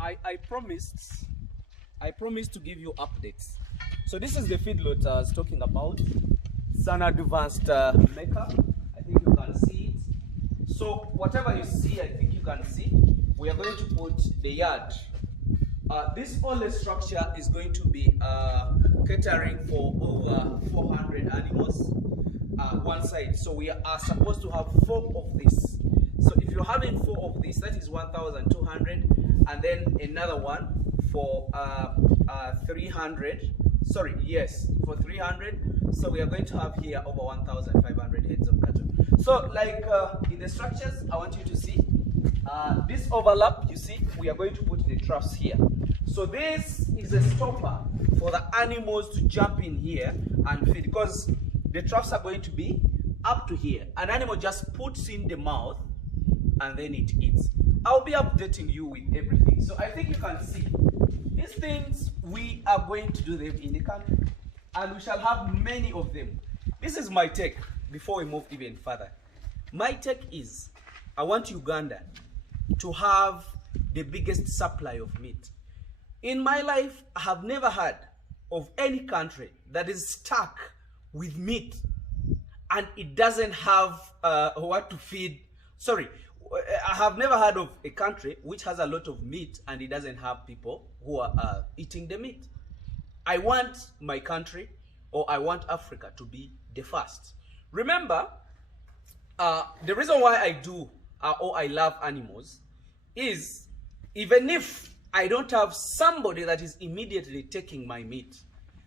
I promised to give you updates. So this is the feedlot I was talking about. It's an advanced makeup. I think you can see it. So whatever you see, I think you can see. We are going to put the yard. This whole structure is going to be catering for over 400 animals one side. So we are supposed to have 4 of this. So if you're having 4 of this, that is 1,200, and then another one for 300. Sorry, yes, for 300. So we are going to have here over 1,500 heads of cattle. So like in the structures, I want you to see this overlap. You see, we are going to put the troughs here. So this is a stopper for the animals to jump in here and feed, because the troughs are going to be up to here. An animal just puts in the mouth and then it eats. I'll be updating you with everything. So I think you can see these things, we are going to do them in the country, and we shall have many of them. This is my take before we move even further. My take is, I want Uganda to have the biggest supply of meat. In my life, I have never heard of any country that is stuck with meat and it doesn't have what to feed. Sorry, I have never heard of a country which has a lot of meat and it doesn't have people who are eating the meat. I want my country, or I want Africa, to be the first. Remember, the reason why I do or I love animals is, even if I don't have somebody that is immediately taking my meat,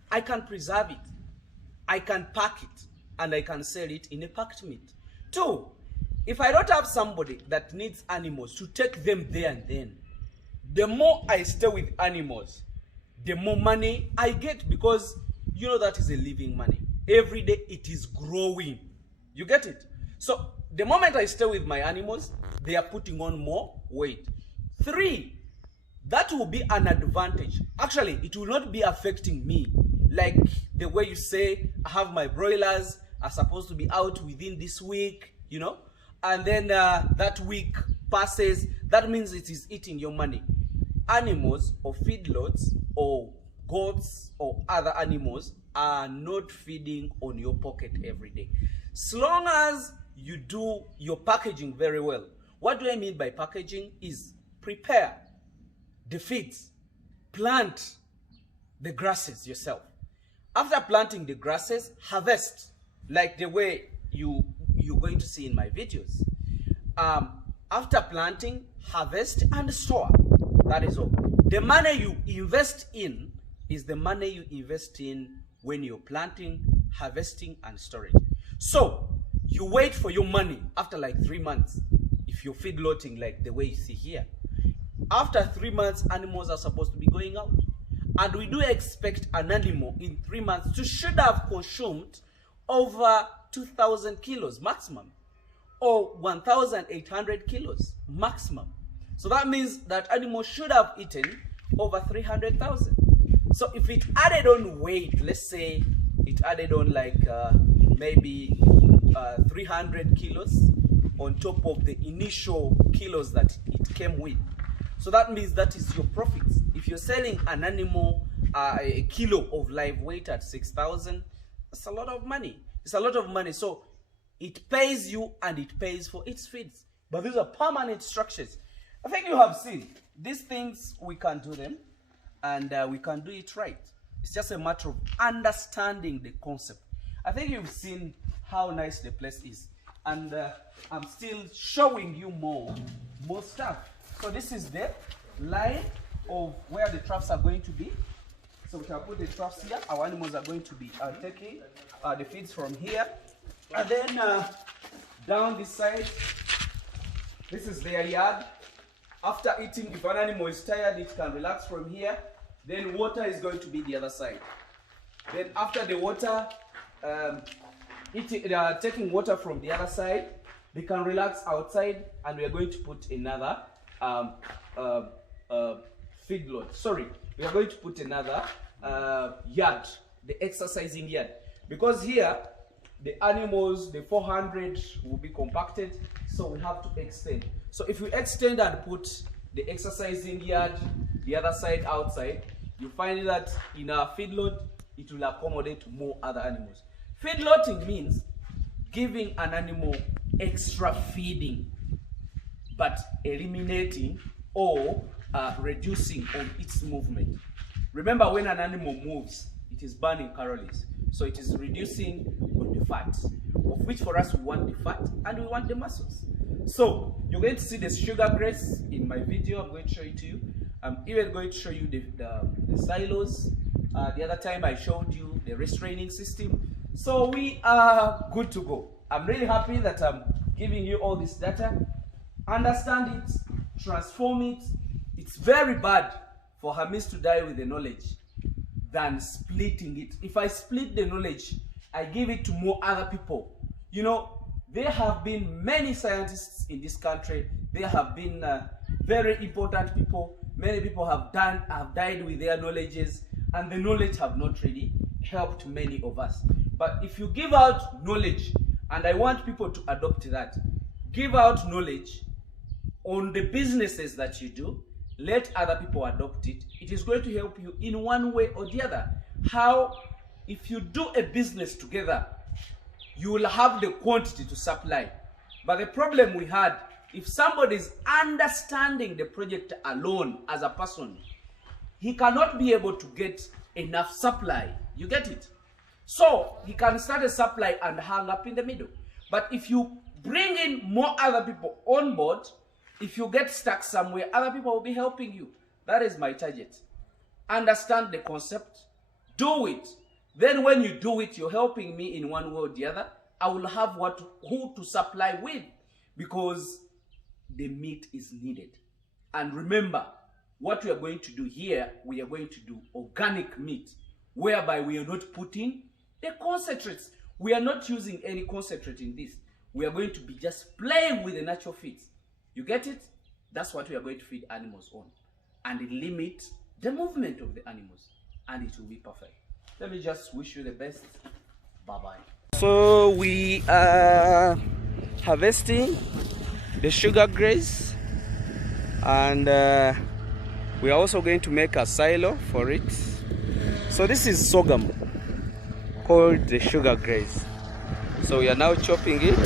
I can preserve it, I can pack it, and I can sell it in a packed meat. 2, if I don't have somebody that needs animals to take them there and then, the more I stay with animals, the more money I get, because you know that is a living money. Every day it is growing. You get it? So the moment I stay with my animals, they are putting on more weight. 3, that will be an advantage. Actually, it will not be affecting me. Like the way you say, I have my broilers are supposed to be out within this week, you know, and then that week passes. That means it is eating your money. Animals or feedlots or goats or other animals are not feeding on your pocket every day. So long as you do your packaging very well. What do I mean by packaging is prepare the feeds, plant the grasses yourself. After planting the grasses, harvest, like the way you're going to see in my videos. After planting, harvest and store. That is all. The money you invest in is the money you invest in when you're planting, harvesting, and storage. So you wait for your money after like 3 months. If you're feedlotting like the way you see here, after 3 months, animals are supposed to be going out. And we do expect an animal in 3 months to should have consumed over 2,000 kilos maximum, or 1,800 kilos maximum. So that means that animal should have eaten over 300,000. So if it added on weight, let's say it added on like maybe 300 kilos on top of the initial kilos that it came with. So that means that is your profits. If you're selling an animal a kilo of live weight at 6,000, that's a lot of money. It's a lot of money. So it pays you and it pays for its feeds. But these are permanent structures. I think you have seen these things, we can do them and we can do it right. It's just a matter of understanding the concept. I think you've seen how nice the place is. And I'm still showing you more stuff. So this is the line of where the troughs are going to be. So we can put the troughs here. Our animals are going to be taking the feeds from here. And then down this side, this is their yard. After eating, if an animal is tired, it can relax from here. Then water is going to be the other side. Then after the water, taking water from the other side, they can relax outside, and we are going to put another feedlot. Sorry, we are going to put another yard, the exercising yard, because here the animals, the 400 will be compacted, so we have to extend. So if we extend and put the exercising yard, the other side outside, you find that in our feedlot, it will accommodate more other animals. Feedlotting means giving an animal extra feeding, but eliminating or reducing on its movement. Remember, when an animal moves, it is burning calories. So it is reducing on the fat, of which for us we want the fat and we want the muscles. So you're going to see the sugar grass in my video. I'm going to show it to you. I'm even going to show you the silos. The other time I showed you the restraining system. So we are good to go. I'm really happy that I'm giving you all this data. Understand it, transform it. It's very bad for Hamiisi to die with the knowledge than splitting it. If I split the knowledge, I give it to more other people. You know, there have been many scientists in this country. There have been very important people. Many people have died with their knowledges, and the knowledge have not really helped many of us. But if you give out knowledge, and I want people to adopt that, give out knowledge on the businesses that you do, let other people adopt it. It is going to help you in one way or the other. How? If you do a business together, you will have the quantity to supply. But the problem we had, if somebody is understanding the project alone as a person, he cannot be able to get enough supply. You get it? So he can start a supply and hang up in the middle. But if you bring in more other people on board, if you get stuck somewhere, other people will be helping you. That is my target. Understand the concept, do it. Then when you do it, you're helping me in one way or the other. I will have who to supply with, because the meat is needed. And remember, what we are going to do here, we are going to do organic meat, whereby we are not putting the concentrates. We are not using any concentrate in this. We are going to be just playing with the natural feeds. You get it? That's what we are going to feed animals on. And it limits the movement of the animals. And it will be perfect. Let me just wish you the best. Bye-bye. So we are harvesting the sugar grass. And we are also going to make a silo for it. So this is sorghum, called the sugar grass. So we are now chopping it.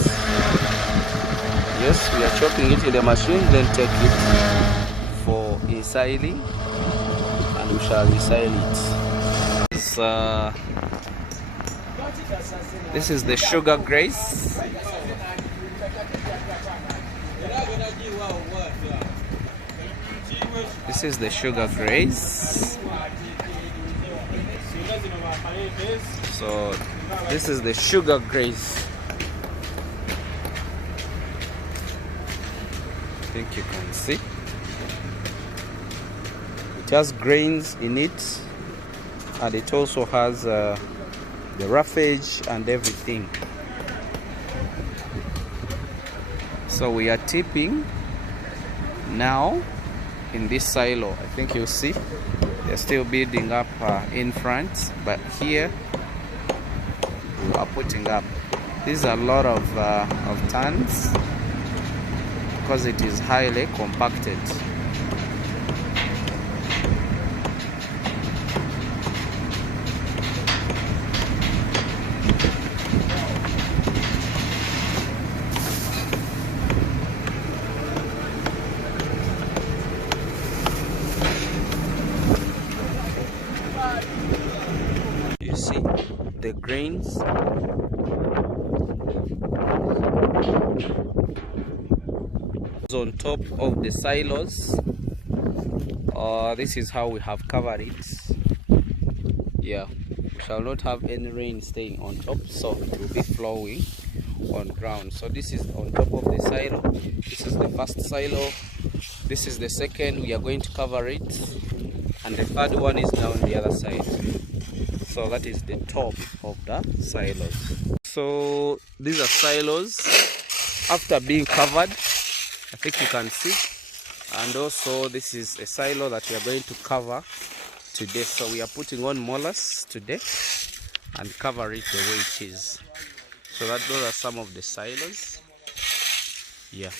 Yes, we are chopping it in the machine, then take it for ensiling, and we shall resile it. This is the sugar grass. This is the sugar grass. So this is the sugar grass. I think you can see. It has grains in it, and it also has the roughage and everything. So we are tipping now in this silo. I think you'll see they're still building up in front, but here we are putting up. These are a lot of tons because it is highly compacted. You see the grains. On top of the silos. This is how we have covered it. Yeah, we shall not have any rain staying on top, so it will be flowing on ground. So this is on top of the silo. This is the first silo. This is the second. We are going to cover it, and the third one is down the other side. So that is the top of the silos. So these are silos after being covered. I think you can see. And also this is a silo that we are going to cover today. So we are putting on molars today and cover it the way it is. So those are some of the silos. Yeah.